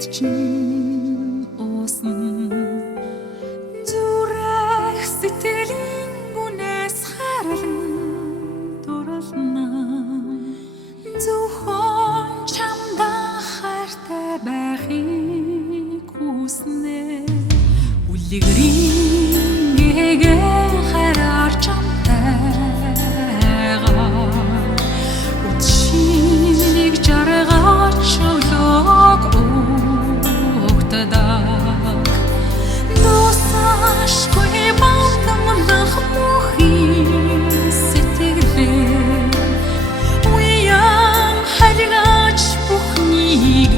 чинь уусан зүрх сэтгэлийн гүнээс харалн дурлна зөвхөн чамдаа хайртай байхыг хүснэ үлгэрийн гэгээ хараар чамтайгаа үтшийг жаргаж өглөөг өгтөдөг носашгүй бандамнах мохин сэтгэлээ уян харигаач бүхнийг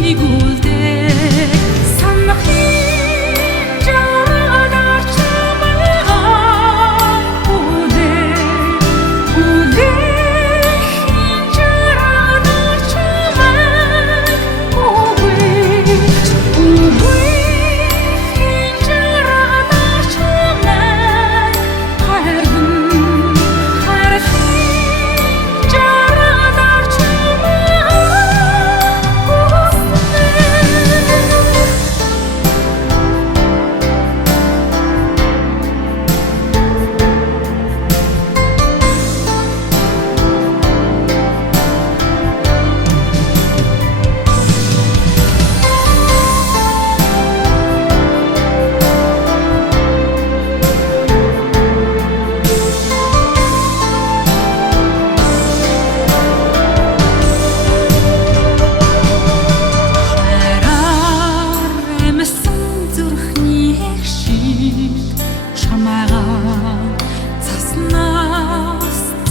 гүйгүүлдэг санахын жаргадар чамайгаа үлэхийн жаргадар чамайг үлэхийн жаргадар чамайг харган жаргадар чамайг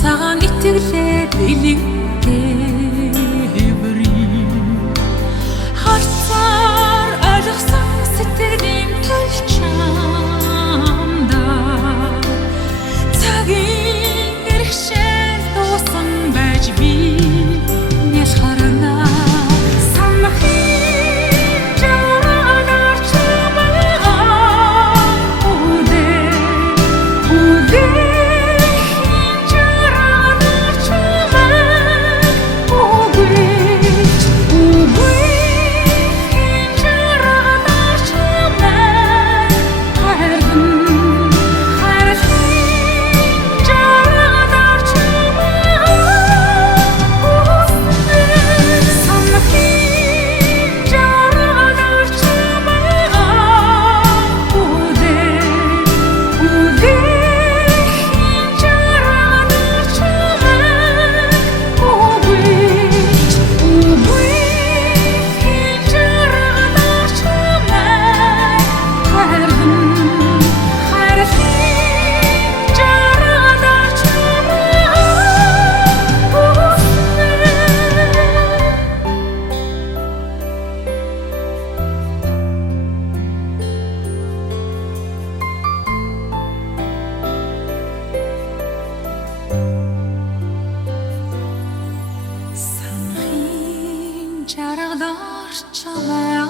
цагаан итгэлээ дэлгэвэрий харцаар ойлгосон сэтгэлийн төлч чамда цагийн иргэшэл дуусан байж би няш харна санахын жаргадар чамайгаа үлэхийн жаргадар чамайг үлэхийн жаргадар чамайг харган жаргадар чамайг санахын жаргадар чамайгаа үлэхийн жаргадар чамайг үлэхийн жаргадар чамайг харган жаргадар чамайг санахын жаргадар чамайг